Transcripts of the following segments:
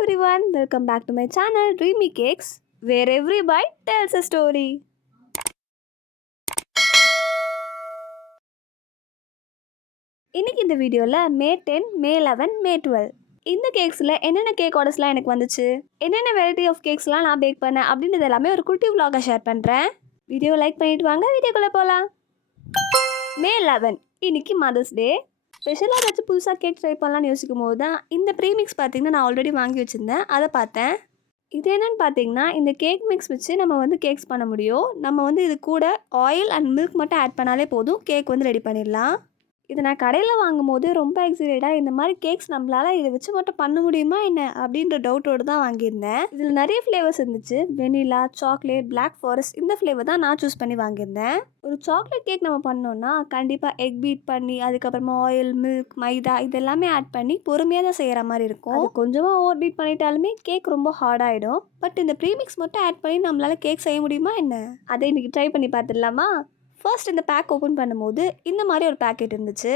everyone, welcome back to my channel Dreamy Cakes, where every bite tells a story. இன்னைக்கு இந்த வீடியோவில் மே 10, மே 11, மே 12 இந்த கேக்ஸில் என்னென்ன கேக் ஆர்டர்ஸ்லாம் எனக்கு வந்துச்சு, என்னென்ன வெரைட்டி ஆஃப் கேக்ஸ்லாம் நான் பேக் பண்ணேன் அப்படின்றது எல்லாமே ஒரு குட்டி vlog-ஆ ஷேர் பண்ணுறேன். வீடியோ லைக் பண்ணிட்டு வாங்க, வீடியோக்குள்ளே போகலாம். மே 11 இன்னைக்கு மதர்ஸ் டே. ஸ்பெஷலாக ஏதாச்சும் புதுசாக கேக் ட்ரை பண்ணலான்னு யோசிக்கும் போது தான் இந்த ப்ரீமிக்ஸ் பார்த்தீங்கன்னா நான் ஆல்ரெடி வாங்கி வச்சுருந்தேன், அதை பார்த்தேன். இது என்னென்னு பார்த்தீங்கன்னா, இந்த கேக் மிக்ஸ் வச்சு நம்ம கேக்ஸ் பண்ண முடியும். நம்ம இது கூட ஆயில் அண்ட் மில்க் மட்டும் ஆட் பண்ணாலே போதும், கேக் ரெடி பண்ணிடலாம். இதை நான் கடையில் வாங்கும்போது ரொம்ப எக்ஸைட்டடாக இந்த மாதிரி கேக்ஸ் நம்மளால் இதை வச்சு மட்டும் பண்ண முடியுமா என்ன அப்படின்ற டவுட்டோடு தான் வாங்கியிருந்தேன். இதில் நிறைய ஃப்ளேவர்ஸ் இருந்துச்சு. வெனிலா, சாக்லேட், பிளாக் ஃபாரஸ்ட், இந்த ஃப்ளேவர் தான் நான் சூஸ் பண்ணி வாங்கியிருந்தேன். ஒரு சாக்லேட் கேக் நம்ம பண்ணோன்னா கண்டிப்பாக எக் பீட் பண்ணி அதுக்கப்புறமா ஆயில், மில்க், மைதா இதெல்லாமே ஆட் பண்ணி பொறுமையாக தான் செய்கிற மாதிரி இருக்கும். அது கொஞ்சமாக ஓவர் பீட் பண்ணிட்டாலுமே கேக் ரொம்ப ஹார்டாகிடும். பட் இந்த ப்ரீமிக்ஸ் மட்டும் ஆட் பண்ணி நம்மளால் கேக் செய்ய முடியுமா என்ன, அதை இன்றைக்கி ட்ரை பண்ணி பார்த்துடலாமா? ஃபர்ஸ்ட் இந்த பேக் ஓப்பன் பண்ணும்போது இந்த மாதிரி ஒரு பேக்கெட் இருந்துச்சு.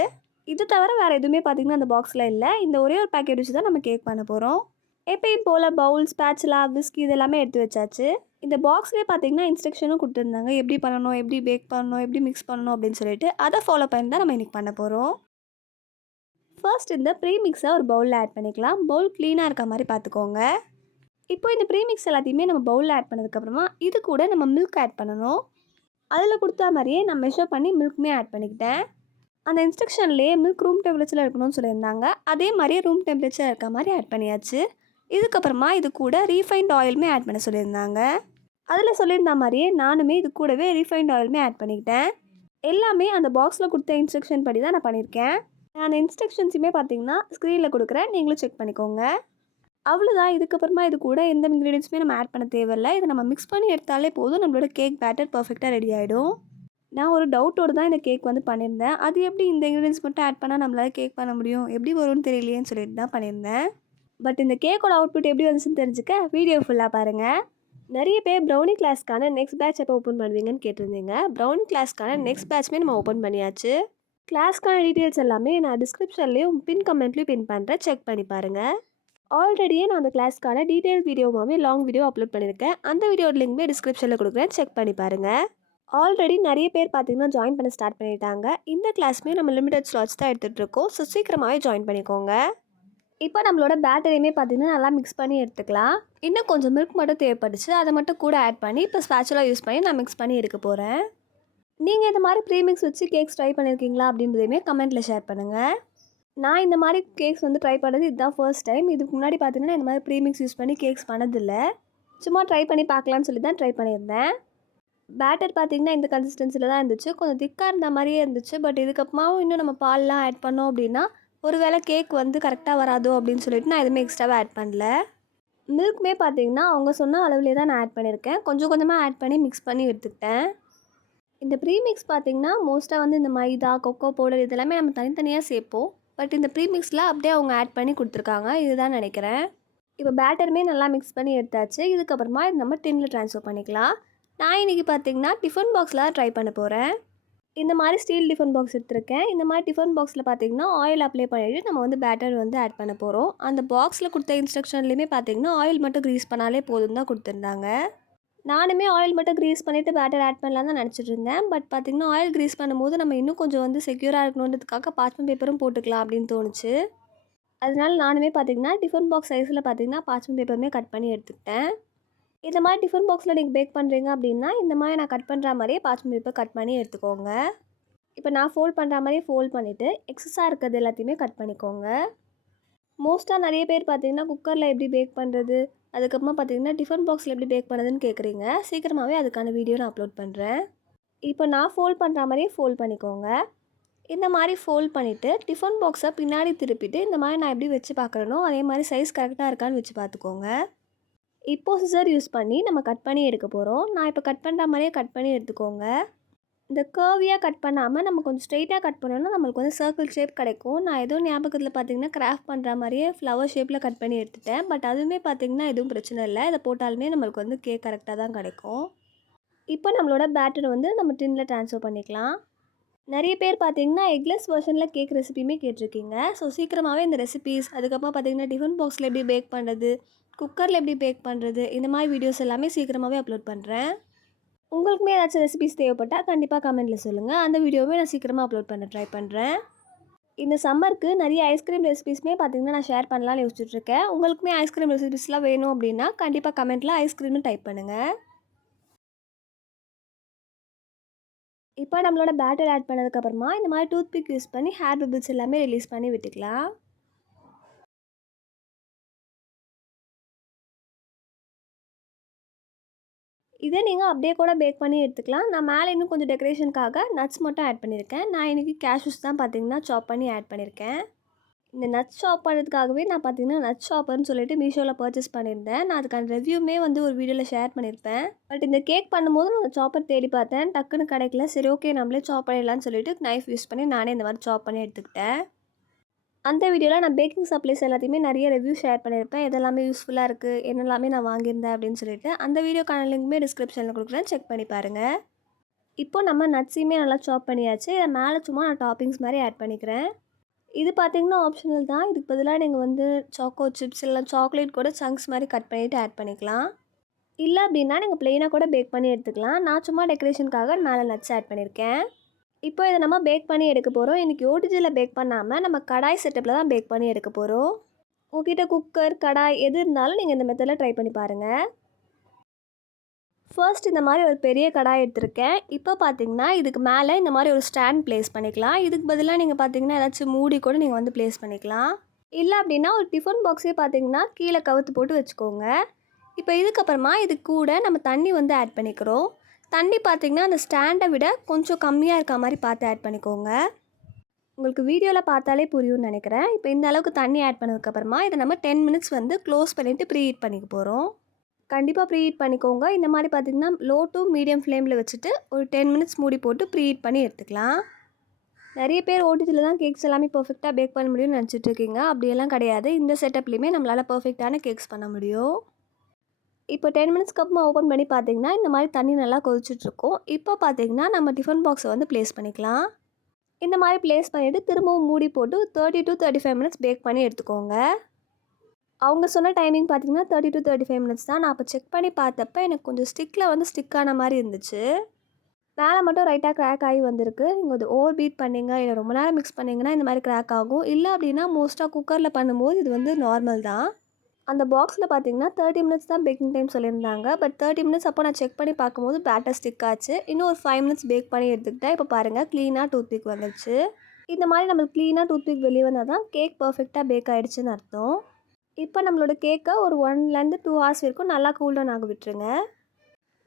இது தவிர வேறு எதுவுமே பார்த்திங்கன்னா அந்த பாக்ஸில் இல்லை. இந்த ஒரே ஒரு பேக்கெட் வச்சு தான் நம்ம கேக் பண்ண போகிறோம். எப்பயும் போல் பவுல், ஸ்பேச்சுலா, விஸ்க் இதெல்லாமே எடுத்து வச்சாச்சு. இந்த பாக்ஸ்லேயே பார்த்திங்கன்னா இன்ஸ்ட்ரக்ஷனும் கொடுத்துருந்தாங்க, எப்படி பண்ணணும், எப்படி பேக் பண்ணணும், எப்படி மிக்ஸ் பண்ணணும் அப்படின்னு சொல்லிட்டு. அதை ஃபாலோ பண்ணி தான் நம்ம இன்றைக்கி பண்ண போகிறோம். ஃபர்ஸ்ட் இந்த ப்ரீமிக்ஸை ஒரு பவுலில் ஆட் பண்ணிக்கலாம். பவுல் க்ளீனாக இருக்க மாதிரி பார்த்துக்கோங்க. இப்போ இந்த ப்ரீமிக்ஸ் எல்லாத்தையுமே நம்ம பவுலில் ஆட் பண்ணதுக்கப்புறமா இது கூட நம்ம மில்க் ஆட் பண்ணணும். அதில் கொடுத்தா மாதிரியே நான் மெஷர் பண்ணி மில்க்குமே ஆட் பண்ணிக்கிட்டேன். அந்த இன்ஸ்ட்ரக்ஷன்லேயே மில்க் ரூம் டெம்பரேச்சரில் இருக்கணும்னு சொல்லியிருந்தாங்க. அதே மாதிரியே ரூம் டெம்பரேச்சர் இருக்க மாதிரி ஆட் பண்ணியாச்சு. இதுக்கப்புறமா இது கூட ரீஃபைண்ட் ஆயிலுமே ஆட் பண்ண சொல்லியிருந்தாங்க. அதில் சொல்லியிருந்த மாதிரியே நானுமே இது கூடவே ரீஃபைண்ட் ஆயிலுமே ஆட் பண்ணிக்கிட்டேன். எல்லாமே அந்த பாக்ஸில் கொடுத்த இன்ஸ்ட்ரக்ஷன் படி தான் நான் பண்ணியிருக்கேன். நான் அந்த இன்ஸ்ட்ரக்ஷன்ஸுமே பார்த்தீங்கன்னா ஸ்க்ரீனில் கொடுக்குறேன், நீங்களும் செக் பண்ணிக்கோங்க. அவ்வளோதான். இதுக்கப்புறமா இது கூட எந்த இன்க்ரீடியன்ஸுமே நம்ம ஆட் பண்ண தேவையில்லை. இதை நம்ம மிக்ஸ் பண்ணி எடுத்தாலே போதும், நம்மளோட கேக் பேட்டர் பர்ஃபெக்டாக ரெடி ஆகிடும். நான் ஒரு டவுட்டோடு தான் இந்த கேக் பண்ணியிருந்தேன். அது எப்படி இந்த இன்க்ரீடியன்ஸ் மட்டும் ஆட் பண்ணால் நம்மளால் கேக் பண்ண முடியும், எப்படி வரும்னு தெரியலையேன்னு சொல்லிட்டு தான் பண்ணியிருந்தேன். பட் இந்த கேக்கோட அவுட்புட் எப்படி வந்துச்சுன்னு தெரிஞ்சுக்க வீடியோ ஃபுல்லாக பாருங்கள். நிறைய பேர் ப்ரௌனி கிளாஸ்க்கான நெக்ஸ்ட் பேட்ச் எப்போ ஓப்பன் பண்ணுவீங்கன்னு கேட்டிருந்தீங்க. ப்ரௌனி கிளாஸ்க்கான நெக்ஸ்ட் பேட்ச்மே நம்ம ஓப்பன் பண்ணியாச்சு. கிளாஸ்க்கான டீட்டெயில்ஸ் எல்லாமே நான் டிஸ்கிரிப்ஷன்லேயும் பின் கமெண்ட்லேயும் பின் பண்ணுறேன், செக் பண்ணி பாருங்கள். ஆல்ரெடியே நான் அந்த கிளாஸ்க்கான டீட்டெயில் வீடியோவாகவே லாங் வீடியோ அப்லோட் பண்ணியிருக்கேன். அந்த வீடியோட லிங்க்மே டிஸ்கிரிப்ஷனில் கொடுக்குறேன், செக் பண்ணி பாருங்கள். ஆல்ரெடி நிறைய பேர் பார்த்தீங்கன்னா ஜாயின் பண்ண ஸ்டார்ட் பண்ணிட்டாங்க. இந்த கிளாஸ்மே நம்ம லிமிடெட் ஸ்லாட்ஸ் தான் எடுத்துகிட்ருக்கோம். ஸோ சீக்கிரமாகவே ஜாயின் பண்ணிக்கோங்க. இப்போ நம்மளோட பேட்டரியுமே பார்த்தீங்கன்னா நல்லா மிக்ஸ் பண்ணி எடுத்துக்கலாம். இன்னும் கொஞ்சம் மில்க் மட்டும் தேவைப்பட்டுச்சு, அதை மட்டும் கூட ஆட் பண்ணி இப்போ ஸ்பேச்சுலா யூஸ் பண்ணி நான் மிக்ஸ் பண்ணி எடுக்க போகிறேன். நீங்கள் இந்த மாதிரி ப்ரீமிக்ஸ் வச்சு கேக்ஸ் ட்ரை பண்ணியிருக்கீங்களா அப்படின்றதையுமே கமெண்ட்டில் ஷேர் பண்ணுங்கள். நான் இந்த மாதிரி கேக்ஸ் ட்ரை பண்ணது இதுதான் ஃபர்ஸ்ட் டைம். இதுக்கு முன்னாடி பார்த்தீங்கன்னா இந்த மாதிரி ப்ரீமிக்ஸ் யூஸ் பண்ணி கேக்ஸ் பண்ணதில்லை. சும்மா ட்ரை பண்ணி பார்க்கலான்னு சொல்லி தான் ட்ரை பண்ணியிருந்தேன். பேட்டர் பார்த்தீங்கன்னா இந்த கன்சிஸ்டன்சியில் தான் இருந்துச்சு. கொஞ்சம் திக்காக இருந்த மாதிரியே இருந்துச்சு. பட் இதுக்கப்புறமாவும் இன்னும் நம்ம பால்லாம் ஆட் பண்ணோம் அப்படின்னா ஒரு வேளை கேக் கரெக்டாக வராதோ அப்படின்னு சொல்லிட்டு நான் எதுவுமே எக்ஸ்ட்ராவாக ஆட் பண்ணல. மில்க்குமே பார்த்தீங்கன்னா அவங்க சொன்ன அளவுலேயே தான் நான் ஆட் பண்ணியிருக்கேன். கொஞ்சம் கொஞ்சமாக ஆட் பண்ணி மிக்ஸ் பண்ணி எடுத்துக்கிட்டேன். இந்த ப்ரீமிக்ஸ் பார்த்தீங்கன்னா மோஸ்ட்டாக இந்த மைதா, கொக்கோ பவுடர் இதெல்லாமே நம்ம தனித்தனியாக சேர்ப்போம். பட் இந்த ப்ரீமிக்ஸில் அப்படியே அவங்க ஆட் பண்ணி கொடுத்துருக்காங்க, இதுதான் நினைக்கிறேன். இப்போ பேட்டருமே நல்லா மிக்ஸ் பண்ணி எடுத்தாச்சு. இதுக்கப்புறமா இது நம்ம டின்னில் ட்ரான்ஸ்ஃபர் பண்ணிக்கலாம். நான் இன்றைக்கி பார்த்தீங்கன்னா டிஃபன் பாக்ஸில் ட்ரை பண்ண போகிறேன். இந்த மாதிரி ஸ்டீல் டிஃபன் பாக்ஸ் எடுத்துருக்கேன். இந்த மாதிரி டிஃபன் பாக்ஸில் பார்த்தீங்கன்னா ஆயில் அப்ளை பண்ணிவிட்டு நம்ம பேட்டர் ஆட் பண்ண போகிறோம். அந்த பாக்ஸில் கொடுத்த இன்ஸ்ட்ரக்ஷன்லேயுமே பார்த்தீங்கன்னா ஆயில் மட்டும் க்ரீஸ் பண்ணாலே போதும் தான் கொடுத்துருந்தாங்க. நானுமே ஆயில் மட்டும் க்ரீஸ் பண்ணிவிட்டு பேட்டர் ஆட் பண்ணலாம் தான் நினச்சிட்டு இருந்தேன். பட் பார்த்திங்கன்னா ஆயில் க்ரீஸ் பண்ணும்போது நம்ம இன்னும் கொஞ்சம் செக்யூராக இருக்கணுன்றதுக்காக பார்ச்மெண்ட் பேப்பரும் போட்டுக்கலாம் அப்படின்னு தோணுச்சு. அதனால நானுமே பார்த்திங்கன்னா டிஃபன் பாக்ஸ் சைஸில் பார்த்திங்கன்னா பார்ச்மெண்ட் பேப்பருமே கட் பண்ணி எடுத்துக்கிட்டேன். இந்த மாதிரி டிஃபன் பாக்ஸில் நீங்கள் பேக் பண்ணுறீங்க அப்படின்னா இந்த மாதிரி நான் கட் பண்ணுற மாதிரியே பார்ச்மெண்ட் பேப்பர் கட் பண்ணி எடுத்துக்கோங்க. இப்போ நான் ஃபோல்ட் பண்ணுற மாதிரியே ஃபோல்ட் பண்ணிவிட்டு எக்ஸஸாக இருக்கிறது எல்லாத்தையுமே கட் பண்ணிக்கோங்க. மோஸ்ட்டாக நிறைய பேர் பார்த்திங்கன்னா குக்கரில் எப்படி பேக் பண்ணுறது, அதுக்கப்புறமா பார்த்தீங்கன்னா டிஃபன் பாக்ஸில் எப்படி பேக் பண்ணுறதுன்னு கேட்குறீங்க. சீக்கிரமாகவே அதுக்கான வீடியோ நான் அப்லோட் பண்ணுறேன். இப்போ நான் ஃபோல்ட் பண்ணுற மாதிரியே ஃபோல்ட் பண்ணிக்கோங்க. இந்த மாதிரி ஃபோல்ட் பண்ணிவிட்டு டிஃபன் பாக்ஸை பின்னாடி திருப்பிட்டு இந்த மாதிரி நான் எப்படி வச்சு பார்க்குறேனோ அதே மாதிரி சைஸ் கரெக்டாக இருக்கான்னு வச்சு பார்த்துக்கோங்க. இப்போது சிசர் யூஸ் பண்ணி நம்ம கட் பண்ணி எடுக்க போகிறோம். நான் இப்போ கட் பண்ணுற மாதிரியே கட் பண்ணி எடுத்துக்கோங்க. இந்த கர்வியாக கட் பண்ணாமல் நம்ம கொஞ்சம் ஸ்ட்ரெயிட்டாக கட் பண்ணோன்னா நம்மளுக்கு சர்க்கிள் ஷேப் கிடைக்கும். நான் எதுவும் ஞாபகத்தில் பார்த்தீங்கன்னா கிராஃப்ட் பண்ணுற மாதிரியே ஃப்ளவர் ஷேப்பில் கட் பண்ணி எடுத்துட்டேன். பட் அதுவுமே பார்த்திங்கன்னா எதுவும் பிரச்சனை இல்லை. இதை போட்டாலுமே நம்மளுக்கு கேக் கரெக்டாக தான் கிடைக்கும். இப்போ நம்மளோட பேட்டர் நம்ம டின்னில் ட்ரான்ஸ்ஃபர் பண்ணிக்கலாம். நிறைய பேர் பார்த்தீங்கன்னா எக்லெஸ் வெர்ஷனில் கேக் ரெசிபியுமே கேட்டிருக்கீங்க. ஸோ சீக்கிரமாகவே இந்த ரெசிபீஸ், அதுக்கப்புறம் பார்த்தீங்கன்னா டிஃபன் பாக்ஸில் எப்படி பேக் பண்ணுறது, குக்கரில் எப்படி பேக் பண்ணுறது, இந்த மாதிரி வீடியோஸ் எல்லாமே சீக்கிரமாகவே அப்லோட் பண்ணுறேன். உங்களுக்குமே ஏதாச்சும் ரெசிபீஸ் தேவைப்பட்டால் கண்டிப்பாக கமெண்ட்டில் சொல்லுங்கள். அந்த வீடியோவே நான் சீக்கிரமாக அப்லோட் பண்ண ட்ரை பண்ணுறேன். இந்த சம்மருக்கு நிறைய ஐஸ்கிரீம் ரெசிபீஸ்மே பார்த்தீங்கன்னா நான் ஷேர் பண்ணலாம்னு யோசிச்சுட்ருக்கேன். உங்களுக்குமே ஐஸ்கிரீம் ரெசிபீஸ்லாம் வேணும் அப்படின்னா கண்டிப்பாக கமெண்ட்டில் ஐஸ்கிரீம்னு டைப் பண்ணுங்கள். இப்போ நம்மளோட பேட்டர் ஆட் பண்ணதுக்கப்புறமா இந்த மாதிரி டூத் பிக் யூஸ் பண்ணி ஹேர் பபிள்ஸ் எல்லாமே ரிலீஸ் பண்ணி விட்டுக்கலாம். இதை நீங்கள் அப்படியே கூட பேக் பண்ணி எடுத்துக்கலாம். நான் மேலே இன்னும் கொஞ்சம் டெக்கரேஷனுக்காக நட்ஸ் மட்டும் ஆட் பண்ணியிருக்கேன். நான் இன்றைக்கி கேஷ்யூஸ் தான் பார்த்தீங்கன்னா சாப் பண்ணி ஆட் பண்ணியிருக்கேன். இந்த நட்ஸ் சாப் பண்ணுறதுக்காகவே நான் பார்த்தீங்கன்னா நட்ஸ் ஷாப்பர்னு சொல்லிட்டு மீஷோவில் பர்ச்சேஸ் பண்ணியிருந்தேன். நான் அதுக்கான ரிவ்யூமே வந்து ஒரு வீடியோவில் ஷேர் பண்ணியிருப்பேன். பட் இந்த கேக் பண்ணும்போது நான் சாப்பர் தேடி பார்த்தேன், டக்குன்னு கிடைக்கல. சரி ஓகே நம்மளே சாப் பண்ணிடலான்னு சொல்லிட்டு நைஃப் யூஸ் பண்ணி நானே இந்த மாதிரி சாப் பண்ணி எடுத்துக்கிட்டேன். அந்த வீடியோவில் நான் பேக்கிங் சப்ளைஸ் எல்லாத்தையுமே நிறைய ரிவ்யூ ஷேர் பண்ணியிருப்பேன். எதெல்லாமே யூஸ்ஃபுல்லாக இருக்குது, என்னெல்லாமே நான் வாங்கியிருந்தேன் அப்படின்னு சொல்லிட்டு. அந்த வீடியோக்கான லிங்க்குமே டிஸ்கிரிப்ஷனில் கொடுக்குறேன், செக் பண்ணி பாருங்கள். இப்போ நம்ம நட்ஸையுமே நல்லா சாப் பண்ணியாச்சு. இதை மேலே சும்மா நான் டாப்பிங்ஸ் மாதிரி ஆட் பண்ணிக்கிறேன். இது பார்த்தீங்கன்னா ஆப்ஷனல் தான். இதுக்கு பதிலாக நீங்கள் வந்து சாக்கோ சிப்ஸ் இல்லை சாக்லேட் கூட சங்க்ஸ் மாதிரி கட் பண்ணிவிட்டு ஆட் பண்ணிக்கலாம். இல்லை அப்படின்னா நீங்கள் ப்ளெயினாக கூட பேக் பண்ணி எடுத்துக்கலாம். நான் சும்மா டெக்கரேஷனுக்காக மேலே நட்ஸ் ஆட் பண்ணியிருக்கேன். இப்போ இதை நம்ம பேக் பண்ணி எடுக்க போகிறோம். இன்றைக்கி ஓடிஜியில் பேக் பண்ணாமல் நம்ம கடாய் செட்டப்பில் தான் பேக் பண்ணி எடுக்க போகிறோம். உங்ககிட்ட குக்கர், கடாய் எது இருந்தாலும் நீங்கள் இந்த மெத்தடில் ட்ரை பண்ணி பாருங்கள். ஃபர்ஸ்ட் இந்த மாதிரி ஒரு பெரிய கடாய் எடுத்திருக்கேன். இப்போ பார்த்தீங்கன்னா இதுக்கு மேலே இந்த மாதிரி ஒரு ஸ்டாண்ட் ப்ளேஸ் பண்ணிக்கலாம். இதுக்கு பதிலாக நீங்கள் பார்த்தீங்கன்னா ஏதாச்சும் மூடி கூட நீங்கள் வந்து ப்ளேஸ் பண்ணிக்கலாம். இல்லை அப்படின்னா ஒரு டிஃபன் பாக்ஸே பார்த்தீங்கன்னா கீழே கவுத்து போட்டு வச்சுக்கோங்க. இப்போ இதுக்கப்புறமா இது கூட நம்ம தண்ணி வந்து ஆட் பண்ணிக்கிறோம். தண்ணி பார்த்திங்கன்னா அந்த ஸ்டாண்டை விட கொஞ்சம் கம்மியாக இருக்க மாதிரி பார்த்து ஆட் பண்ணிக்கோங்க. உங்களுக்கு வீடியோவில் பார்த்தாலே புரியும்னு நினைக்கிறேன். இப்போ இந்த அளவுக்கு தண்ணி ஆட் பண்ணதுக்கப்புறமா இதை நம்ம 10 மினிட்ஸ் வந்து க்ளோஸ் பண்ணிவிட்டு ப்ரீ ஹீட் பண்ணிக்க போகிறோம். கண்டிப்பாக ப்ரீ ஹீட் பண்ணிக்கோங்க. இந்த மாதிரி பார்த்திங்கன்னா லோ டு மீடியம் ஃப்ளேமில் வச்சுட்டு ஒரு 10 மினிட்ஸ் மூடி போட்டு ப்ரீ ஹீட் பண்ணி எடுத்துக்கலாம். நிறைய பேர் ஓடிஜியில் தான் கேக்ஸ் எல்லாமே பர்ஃபெக்டாக பேக் பண்ண முடியும்னு நினச்சிட்ருக்கீங்க. அப்படியெல்லாம் கிடையாது. இந்த செட்டப்லேயுமே நம்மளால் பர்ஃபெக்டான கேக்ஸ் பண்ண முடியும். இப்போ 10 மினிட்ஸ்க்கு அப்புறமா ஓப்பன் பண்ணி பார்த்தீங்கன்னா இந்த மாதிரி தண்ணி நல்லா கொதிச்சுட்ருக்கும். இப்போ பார்த்தீங்கன்னா நம்ம டிஃபன் பாக்ஸை வந்து ப்ளேஸ் பண்ணிக்கலாம். இந்த மாதிரி ப்ளேஸ் பண்ணிவிட்டு திரும்பவும் மூடி போட்டு 30 to 35 மினிட்ஸ் பேக் பண்ணி எடுத்துக்கோங்க. அவங்க சொன்ன டைமிங் பார்த்தீங்கன்னா 30 to 35 மினிட்ஸ் தான். நான் அப்போ செக் பண்ணி பார்த்தப்ப எனக்கு கொஞ்சம் ஸ்டிக்கில் வந்து ஸ்டிக்கான மாதிரி இருந்துச்சு. மேலே மட்டும் ரைட்டாக கிராக் ஆகி வந்திருக்கு. நீங்கள் அது ஓவர் பீட் பண்ணிங்க இல்லை ரொம்ப நேரம் மிக்ஸ் பண்ணிங்கன்னா இந்த மாதிரி கிராக் ஆகும். இல்லை அப்படின்னா மோஸ்ட்டாக குக்கரில் பண்ணும்போது இது வந்து நார்மல் தான். அந்த பாக்ஸில் பார்த்தீங்கன்னா 30 மினிட்ஸ் தான் பேக்கிங் டைம் சொல்லியிருந்தாங்க. பட் 30 மினிட்ஸ் அப்போ நான் செக் பண்ணி பார்க்கும்போது பேட்டர் ஸ்டிக் ஆச்சு. இன்னும் ஒரு 5 மினிட்ஸ் பேக் பண்ணி எடுத்துக்கிட்டேன். இப்போ பாருங்கள் க்ளீனாக டூத் பிக் வந்துடுச்சு. இந்த மாதிரி நம்மளுக்கு க்ளீனாக டூத் பிக் வெளியே வந்தால் தான் கேக் பர்ஃபெக்டாக பேக் ஆகிடுச்சுன்னு அர்த்தம். இப்போ நம்மளோட கேக்கை ஒரு 1 to 2 ஹவர்ஸ் வரைக்கும் நல்லா கூல்டவுன் ஆக விட்டுருங்க.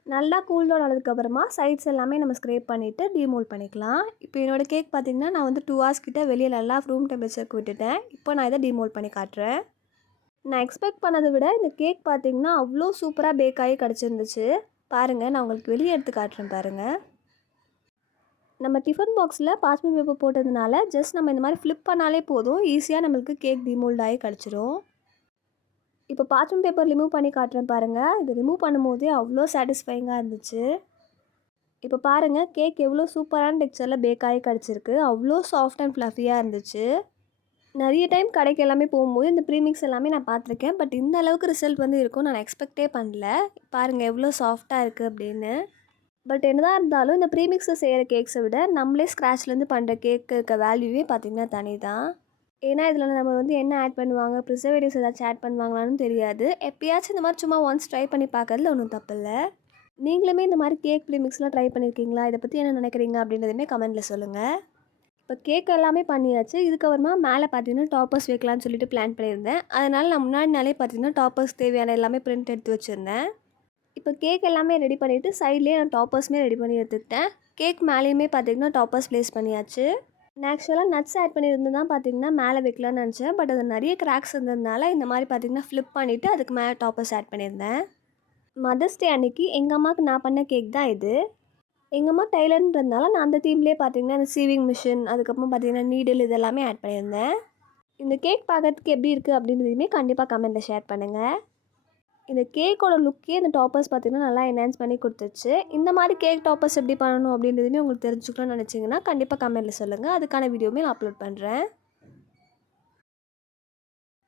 நல்லா கூல்டவுன் ஆனதுக்கப்புறமா சைட்ஸ் எல்லாமே நம்ம ஸ்க்ரேப் பண்ணிவிட்டு டீமோல்ட் பண்ணிக்கலாம். இப்போ என்னோடய கேக் பார்த்திங்கன்னா நான் வந்து 2 ஹவர்ஸ் கிட்ட வெளியே நல்லா ரூம் டெம்பரேச்சருக்கு விட்டுட்டேன். இப்போ நான் இதை டீமோல்ட் பண்ணி காட்டுறேன். நான் எக்ஸ்பெக்ட் பண்ணதை விட இந்த கேக் பார்த்திங்கன்னா அவ்வளோ சூப்பராக பேக் ஆகி கிடச்சிருந்துச்சு. பாருங்கள் நான் உங்களுக்கு வெளியே எடுத்து காட்டுறேன் பாருங்கள். நம்ம டிஃபன் பாக்ஸில் பார்ச்மெண்ட் பேப்பர் போட்டதுனால ஜஸ்ட் நம்ம இந்த மாதிரி ஃப்ளிப் பண்ணாலே போதும், ஈஸியாக நம்மளுக்கு கேக் டிமோல்ட் ஆகி கிடச்சிரும். இப்போ பார்ச்மெண்ட் பேப்பர் ரிமூவ் பண்ணி காட்டுறேன் பாருங்கள். இது ரிமூவ் பண்ணும்போதே அவ்வளோ சாட்டிஸ்ஃபைங்காக இருந்துச்சு. இப்போ பாருங்கள் கேக் எவ்வளோ சூப்பரான டெக்ஸ்சரில் பேக் ஆகி கிடச்சிருக்கு. அவ்வளோ சாஃப்ட் அண்ட் ஃப்ளஃபியாக இருந்துச்சு. நிறைய டைம் கடைக்கு எல்லாமே போகும்போது இந்த ப்ரீமிக்ஸ் எல்லாமே நான் பார்த்துருக்கேன். பட் இந்த அளவுக்கு ரிசல்ட் வந்து இருக்கும் நான் எக்ஸ்பெக்டே பண்ணல. பாருங்கள் எவ்வளோ சாஃப்டாக இருக்குது அப்படின்னு. பட் என்னதான் இருந்தாலும் இந்த ப்ரீமிக்ஸில் செய்கிற கேக்ஸை விட நம்மளே ஸ்க்ராட்ச்லேருந்து பண்ணுற கேக்கு இருக்க வேல்யூவே பார்த்திங்கன்னா தனி தான். ஏன்னா இதில் நம்ம வந்து என்ன ஆட் பண்ணுவாங்க, ப்ரிசர்வேட்டிவ்ஸ் ஏதாச்சும் ஆட் பண்ணுவாங்களான்னு தெரியாது. எப்பயாச்சும் இந்த மாதிரி சும்மா ஒன்ஸ் ட்ரை பண்ணி பார்க்கறதுல ஒன்றும் தப்பு இல்லை. நீங்களுமே இந்த மாதிரி கேக் ப்ரீமிக்ஸ்லாம் ட்ரை பண்ணியிருக்கீங்களா? இதை பற்றி என்ன நினைக்கிறீங்க அப்படின்றதுமே கமெண்ட்டில் சொல்லுங்கள். இப்போ கேக் எல்லாமே பண்ணியாச்சு. இதுக்கப்புறமா மேலே பார்த்தீங்கன்னா டாப்பர்ஸ் வைக்கலான்னு சொல்லிட்டு பிளான் பண்ணியிருந்தேன். அதனால் நான் முன்னாடி நாளே பார்த்தீங்கன்னா டாப்பர்ஸ் தேவையான எல்லாமே பிரிண்ட் எடுத்து வச்சுருந்தேன். இப்போ கேக் எல்லாமே ரெடி பண்ணிவிட்டு சைட்லேயே நான் டாப்பர்ஸுமே ரெடி பண்ணி எடுத்துக்கிட்டேன். கேக் மேலேயுமே பார்த்தீங்கன்னா டாப்பர்ஸ் ப்ளேஸ் பண்ணியாச்சு. நான் ஆக்சுவலாக நட்ஸ் ஆட் பண்ணியிருந்து தான் பார்த்தீங்கன்னா மேலே வைக்கலான்னு நினச்சேன். பட் அது நிறைய கிராக்ஸ் இருந்ததுனால இந்த மாதிரி பார்த்தீங்கன்னா ஃப்ளிப் பண்ணிவிட்டு அதுக்கு மேலே டாப்பர்ஸ் ஆட் பண்ணியிருந்தேன். மதர்ஸ் டே அன்றைக்கி எங்கள் அம்மாவுக்கு நான் பண்ண கேக் தான் இது. எங்கள் அம்மா டைலர்ன்றதுனால நான் அந்த தீம்லேயே பார்த்தீங்கன்னா அந்த சீவிங் மிஷின், அதுக்கப்புறம் பார்த்தீங்கன்னா நீடில் இதெல்லாமே ஆட் பண்ணியிருந்தேன். இந்த கேக் பார்க்கறதுக்கு எப்படி இருக்குது அப்படின்றதையுமே கண்டிப்பாக கமெண்ட்டில் ஷேர் பண்ணுங்கள். இந்த கேக்கோட லுக்கே இந்த டாப்பர்ஸ் பார்த்திங்கன்னா நல்லா என்ஹான்ஸ் பண்ணி கொடுத்துச்சு. இந்த மாதிரி கேக் டாப்பர்ஸ் எப்படி பண்ணணும் அப்படின்றதுமே உங்களுக்கு தெரிஞ்சுக்கணும்னு நினச்சிங்கன்னா கண்டிப்பாக கமெண்ட்டில் சொல்லுங்கள். அதுக்கான வீடியோவுமே நான் அப்லோட் பண்ணுறேன்.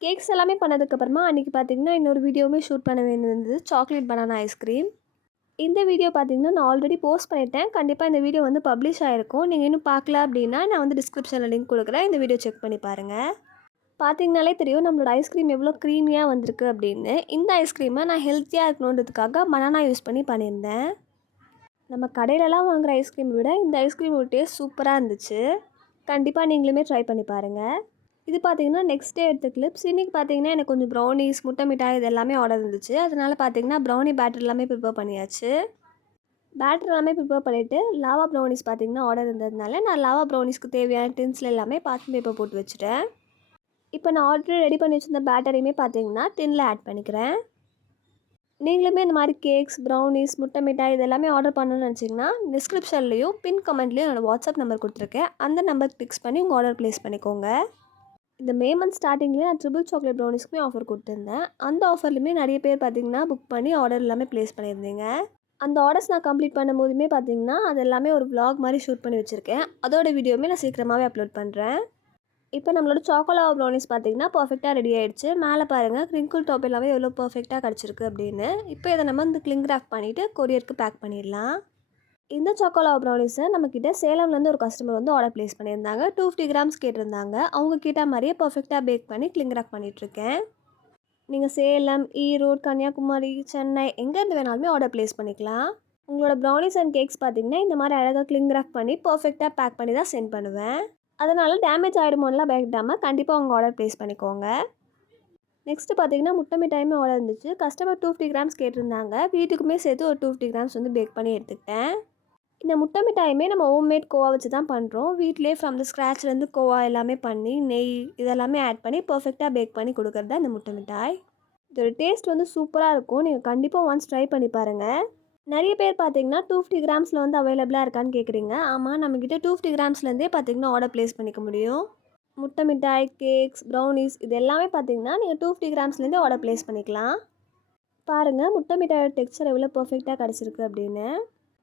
கேக்ஸ் எல்லாமே பண்ணதுக்கப்புறமா அன்றைக்கி பார்த்திங்கன்னா இன்னொரு வீடியோவுமே ஷூட் பண்ண வேண்டியிருந்தது, சாக்லேட் பனானா ஐஸ்கிரீம். இந்த வீடியோ பார்த்திங்கன்னா நான் ஆல்ரெடி போஸ்ட் பண்ணிட்டேன். கண்டிப்பாக இந்த வீடியோ வந்து பப்ளிஷ் ஆகிருக்கும். நீங்கள் இன்னும் பார்க்கல அப்படின்னா நான் வந்து டிஸ்கிரிப்ஷனில் லிங்க் கொடுக்குறேன். இந்த வீடியோ செக் பண்ணி பாருங்கள். பார்த்திங்கனாலே தெரியும் நம்மளோட ஐஸ்கிரீம் எவ்வளோ க்ரீமியாக வந்திருக்கு அப்படின்னு. இந்த ஐஸ்கிரீமை நான் ஹெல்த்தியாக இருக்கணுன்றதுக்காக பனானா யூஸ் பண்ணி பண்ணியிருந்தேன். நம்ம கடையிலலாம் வாங்குகிற ஐஸ்கிரீமை விட இந்த ஐஸ்கிரீம் டேஸ்ட் சூப்பராக இருந்துச்சு. கண்டிப்பாக நீங்களுமே ட்ரை பண்ணி பாருங்கள். இது பார்த்திங்கன்னா நெக்ஸ்ட் டே எடுத்த கிளிப்ஸ். இன்றைக்கி பார்த்திங்கன்னா எனக்கு கொஞ்சம் ப்ரௌனிஸ், முட்டை மிட்டாய் இது எல்லாமே ஆர்டர் இருந்துச்சு. அதனால் பார்த்திங்கன்னா ப்ரௌனி பேட்டர் எல்லாமே ப்ரிப்பேர் பண்ணியாச்சு. பேட்டர் எல்லாமே ப்ரிப்பேர் பண்ணிவிட்டு லாவா ப்ரௌனிஸ் பார்த்திங்கன்னா ஆர்டர் இருந்ததுனால நான் லாவா ப்ரௌனிஸ்க்கு தேவையான டின்ஸில் எல்லாமே பார்சல் பேப்பர் போட்டு வச்சுட்டேன். இப்போ நான் ஆல்ரெடி ரெடி பண்ணி வச்சுருந்த பேட்டரையுமே பார்த்திங்கன்னா டின்னில் ஆட் பண்ணிக்கிறேன். நீங்களுமே இந்த மாதிரி கேக்ஸ், ப்ரௌனிஸ், முட்டை மிட்டாய் இது எல்லாமே ஆர்டர் பண்ணணும்னு நினச்சிங்கன்னா டிஸ்கிரிப்ஷன்லேயும் பின் கமெண்ட்லேயும் என்னோடய வாட்ஸ்அப் நம்பர் கொடுத்துருக்கேன். அந்த நம்பர் ஃபிக்ஸ் பண்ணி உங்கள் ஆர்டர் ப்ளேஸ் பண்ணிக்கோங்க. இந்த மே மந்த் ஸ்டார்டிங்லேயே நான் ட்ரிபிள் சாக்லேட் ப்ரௌனிஸ்க்குமே ஆஃபர் கொடுத்துருந்தேன். அந்த ஆஃபர்லையுமே நிறைய பேர் பார்த்திங்கன்னா புக் பண்ணி ஆர்டர் எல்லாமே ப்ளேஸ் பண்ணியிருந்தீங்க. அந்த ஆர்டர்ஸ் நான் கம்ப்ளீட் பண்ணும்போதுமே பார்த்திங்கன்னா அது எல்லாமே ஒரு vlog மாதிரி ஷூட் பண்ணி வச்சுருக்கேன். அதோட வீடியோவுமே நான் சீக்கிரமாகவே அப்லோட் பண்ணுறேன். இப்போ நம்மளோட சாக்கோலாவா ப்ரௌனிஸ் பார்த்திங்கன்னா பர்ஃபெக்டாக ரெடி ஆகிடுச்சு. மேலே பாருங்கள் கிரிங்கிள் டாப் எல்லாமே எவ்வளோ பர்ஃபெக்டாக கிடச்சிருக்கு அப்படின்னு. இப்போ இதை நம்ம இந்த கிளிங் ராப் பண்ணிவிட்டு கொரியருக்கு பேக் பண்ணிடலாம். இந்த சாக்கோலாவா ப்ரௌனிஸை நம்மக்கிட்ட சேலம்லேருந்து ஒரு கஸ்டமர் வந்து ஆர்டர் ப்ளேஸ் பண்ணியிருந்தாங்க. 250 கிராம்ஸ் கேட்டிருந்தாங்க. அவங்க கேட்ட மாதிரியே பர்ஃபெக்டாக பேக் பண்ணி கிளிங் ராப் பண்ணிகிட்ருக்கேன். நீங்கள் சேலம், ஈரோடு, கன்னியாகுமரி, சென்னை எங்கேருந்து வேணாலுமே ஆர்டர் ப்ளேஸ் பண்ணிக்கலாம். உங்களோட ப்ரௌனிஸ் அண்ட் கேக்ஸ் பார்த்திங்கன்னா இந்த மாதிரி அழகாக கிளிங் ராப் பண்ணி பர்ஃபெக்டாக பேக் பண்ணி தான் சென்ட் பண்ணுவேன். அதனால் டேமேஜ் ஆகிடுமோலாம் பயப்படாமல் கண்டிப்பாக உங்கள் ஆர்டர் ப்ளேஸ் பண்ணிக்கோங்க. நெக்ஸ்ட்டு பார்த்திங்கன்னா முட்டை மிட்டாயுமே ஆர்டர் இருந்துச்சு. கஸ்டமர் 250 கிராம்ஸ் கேட்டிருந்தாங்க. வீட்டுக்குமே சேர்த்து ஒரு 250 கிராம்ஸ் வந்து பேக் பண்ணி எடுத்துக்கிட்டேன். இந்த முட்டை மிட்டாயுமே நம்ம ஹோம்மேட் கோவா வச்சு தான் பண்ணுறோம். வீட்டிலே ஃப்ரம் த ஸ்க்ராட்ச்லேருந்து கோவா எல்லாமே பண்ணி நெய் இதெல்லாமே ஆட் பண்ணி பர்ஃபெக்டாக பேக் பண்ணி கொடுக்குறது தான் இந்த முட்டை மிட்டாய். இதோட டேஸ்ட் வந்து சூப்பராக இருக்கும். நீங்கள் கண்டிப்பாக ஒன்ஸ் ட்ரை பண்ணி பாருங்கள். நிறைய பேர் பார்த்தீங்கன்னா 250 கிராம்ஸில் வந்து அவைலபிளாக இருக்கான்னு கேட்குறீங்க. ஆமாம், நம்மக்கிட்ட 250 கிராம்ஸ்லேருந்தே பார்த்தீங்கன்னா ஆர்டர் ப்ளேஸ் பண்ணிக்க முடியும். முட்டை மிட்டாய், கேக்ஸ், ப்ரௌனிஸ் இது எல்லாமே பார்த்தீங்கன்னா நீங்கள் 250 கிராம்ஸ்லேருந்தே ஆர்டர் ப்ளேஸ் பண்ணிக்கலாம். பாருங்கள் முட்டை மிட்டாயோட டெக்ஸ்சர் எவ்வளோ பர்ஃபெக்டாக கிடச்சிருக்கு அப்படின்னு.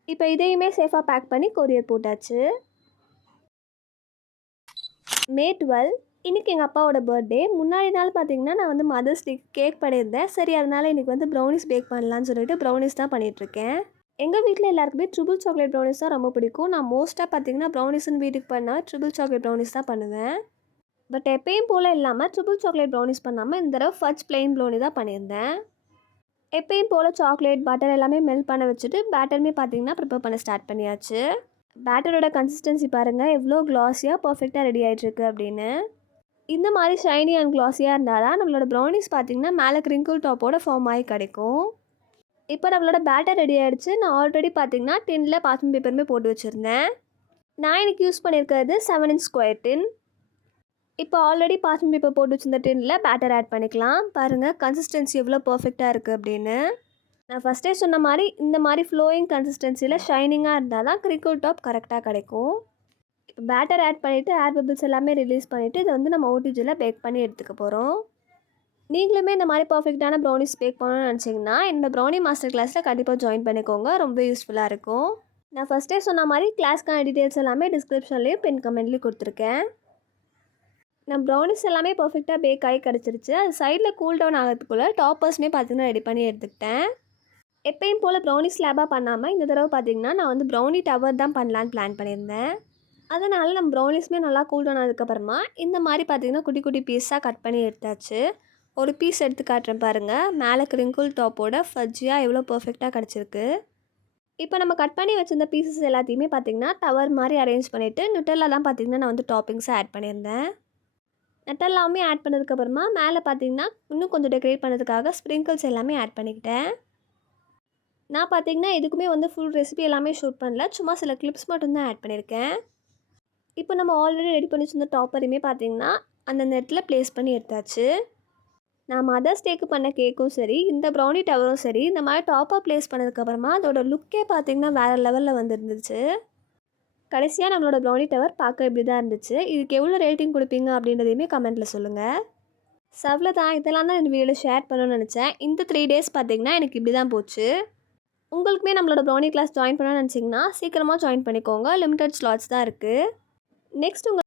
இப்போ இதையுமே சேஃபாக பேக் பண்ணி கொரியர் போட்டாச்சு. மே 12 இன்றைக்கி எங்கள் அப்பாவோட பர்த்டே. முன்னாடி நாள் பார்த்திங்கன்னா நான் வந்து மதர்ஸ் டேக்கு கேக் பண்ணியிருந்தேன். சரி, அதனால் இன்றைக்கி வந்து ப்ரௌனிஸ் பேக் பண்ணலான்னு சொல்லிட்டு ப்ரௌனிஸ் தான் பண்ணிகிட்ருக்கேன். எங்கள் வீட்டில் எல்லாருக்குமே ட்ரிபிள் சாக்லேட் ப்ரௌனிஸ் தான் ரொம்ப பிடிக்கும். நான் மோஸ்ட்டாக பார்த்திங்கன்னா ப்ரௌனிஸ்ன்னு வீட்டுக்கு பண்ணால் ட்ரிபிள் சாக்லேட் ப்ரௌனிஸ் தான் பண்ணுவேன். பட் எப்பயும் போல் இல்லாமல் ட்ரிபிள் சாக்லேட் ப்ரௌனிஸ் பண்ணாமல் இந்த தடவை ஃபட்ஜ் பிளெயின் ப்ரௌனி தான் பண்ணியிருந்தேன். எப்பயும் போல் சாக்லேட், பட்டர் எல்லாமே மெல்ட் பண்ண வச்சுட்டு பேட்டருமே பார்த்திங்கன்னா ப்ரிப்பேர் பண்ண ஸ்டார்ட் பண்ணியாச்சு. பேட்டரோட கன்சிஸ்டன்சி பாருங்கள் எவ்வளோ க்ளாஸியாக பர்ஃபெக்டாக ரெடி ஆகிட்டுருக்கு அப்படின்னு. இந்த மாதிரி ஷைனி அண்ட் க்ளாஸியாக இருந்தால் தான் நம்மளோட ப்ரௌனிஸ் பார்த்திங்கன்னா மேலே கிரிங்கிள் டாப்போட ஃபார்ம் ஆகி கிடைக்கும். இப்போ நம்மளோட பேட்டர் ரெடி ஆகிடுச்சு. நான் ஆல்ரெடி பார்த்திங்கன்னா டின்னில் பார்ச்மெண்ட் பேப்பருமே போட்டு வச்சுருந்தேன். நான் இன்றைக்கி யூஸ் பண்ணியிருக்கிறது 7 inch ஸ்கொயர் டின். இப்போ ஆல்ரெடி பார்ச்மெண்ட் பேப்பர் போட்டு வச்சுருந்த டின்னில் பேட்டர் ஆட் பண்ணிக்கலாம். பாருங்கள் கன்சிஸ்டன்சி எவ்வளோ பர்ஃபெக்டாக இருக்குது அப்படின்னு. நான் ஃபஸ்ட்டே சொன்ன மாதிரி இந்த மாதிரி ஃப்ளோயிங் கன்சிஸ்டன்சியில் ஷைனிங்காக இருந்தால் தான் கிரிங்கிள் டாப் கரெக்டாக கிடைக்கும். இப்போ பேட்டர் ஆட் பண்ணிவிட்டு ஏர் பபிள்ஸ் எல்லாமே ரிலீஸ் பண்ணிவிட்டு இதை வந்து நம்ம ஓடிஜியில் பேக் பண்ணி எடுத்துக்க போகிறோம். நீங்களுமே இந்த மாதிரி பர்ஃபெக்டான ப்ரௌனிஸ் பேக் பண்ணணும்னு நினச்சிங்கன்னா இந்த ப்ரௌனி மாஸ்டர் கிளாஸில் கண்டிப்பாக ஜாயின் பண்ணிக்கோங்க. ரொம்ப யூஸ்ஃபுல்லாக இருக்கும். நான் ஃபஸ்ட்டே சொன்ன மாதிரி கிளாஸ்க்கான டீட்டெயில்ஸ் எல்லாமே டிஸ்கிரிப்ஷன்லேயும் பின் கமெண்ட்லேயும் கொடுத்துருக்கேன். நான் ப்ரௌனிஸ் எல்லாமே பர்ஃபெக்டாக பேக் ஆகி கிடச்சிருச்சு. அது சைடில் கூல் டவுன் ஆகிறதுக்குள்ளே டாப்பர்ஸ்மே பார்த்திங்கன்னா ரெடி பண்ணி எடுத்துக்கிட்டேன். எப்பயும் போல் ப்ரௌனி ஸ்லாபாக பண்ணாமல் இந்த தடவை பார்த்திங்கன்னா நான் வந்து ப்ரௌனி டவர் தான் பண்ணலான்னு பிளான் பண்ணியிருந்தேன். அதனால் நம்ம ப்ரௌனிஸ்மே நல்லா கூல் டவுன் ஆனதுக்கப்புறமா இந்த மாதிரி பார்த்திங்கன்னா குட்டி குட்டி பீஸாக கட் பண்ணி எடுத்தாச்சு. ஒரு பீஸ் எடுத்து காட்டுறேன் பாருங்கள். மேலே கிரிங்கிள் டாப்போட ஃபஜ்ஜியாக எவ்வளோ பர்ஃபெக்டாக கிடச்சிருக்கு. இப்போ நம்ம கட் பண்ணி வச்சுருந்த பீசஸ் எல்லாத்தையுமே பார்த்திங்கன்னா டவர் மாதிரி அரேஞ்ச் பண்ணிவிட்டு நுட்டெல்லா தான் பார்த்திங்கன்னா நான் வந்து டாப்பிங்ஸை ஆட் பண்ணியிருந்தேன். நட்டெல்லாமே ஆட் பண்ணதுக்கப்புறமா மேலே பார்த்திங்கன்னா இன்னும் கொஞ்சம் டெக்கரேட் பண்ணுறதுக்காக ஸ்ப்ரிங்கிள்ஸ் எல்லாமே ஆட் பண்ணிக்கிட்டேன். நான் பார்த்திங்கன்னா இதுக்குமே வந்து ஃபுல் ரெசிபி எல்லாமே ஷூட் பண்ணல, சும்மா சில கிளிப்ஸ் மட்டும்தான் ஆட் பண்ணியிருக்கேன். இப்போ நம்ம ஆல்ரெடி ரெடி பண்ணி வச்சுருந்த டாப்பரையுமே பார்த்திங்கன்னா அந்த நெட்டில் ப்ளேஸ் பண்ணி எடுத்தாச்சு. நான் மதர்ஸ் டேக்கு பண்ண கேக்கும் சரி, இந்த ப்ரௌனி டவரும் சரி, இந்த மாதிரி டாப்பாக ப்ளேஸ் பண்ணதுக்கப்புறமா அதோட லுக்கே பார்த்திங்கன்னா வேறு லெவலில் வந்துருந்துச்சு. கடைசியாக நம்மளோட ப்ரௌனி டவர் பார்க்க இப்படி தான் இருந்துச்சு. இதுக்கு எவ்வளோ ரேட்டிங் கொடுப்பீங்க அப்படின்றதையுமே கமெண்ட்டில் சொல்லுங்கள். அவ்வளோதான், இதெல்லாம் தான் இந்த வீடியோவில் ஷேர் பண்ணணும்னு நினச்சேன். இந்த 3 டேஸ் பார்த்தீங்கன்னா எனக்கு இப்படி தான் போச்சு. உங்களுக்குமே நம்மளோட ப்ரௌனி கிளாஸ் ஜாயின் பண்ணணும்னு நினச்சிங்கன்னா சீக்கிரமாக ஜாயின் பண்ணிக்கோங்க. லிமிடெட் ஸ்லாட்ஸ் தான் இருக்குது. நெக்ஸ்ட்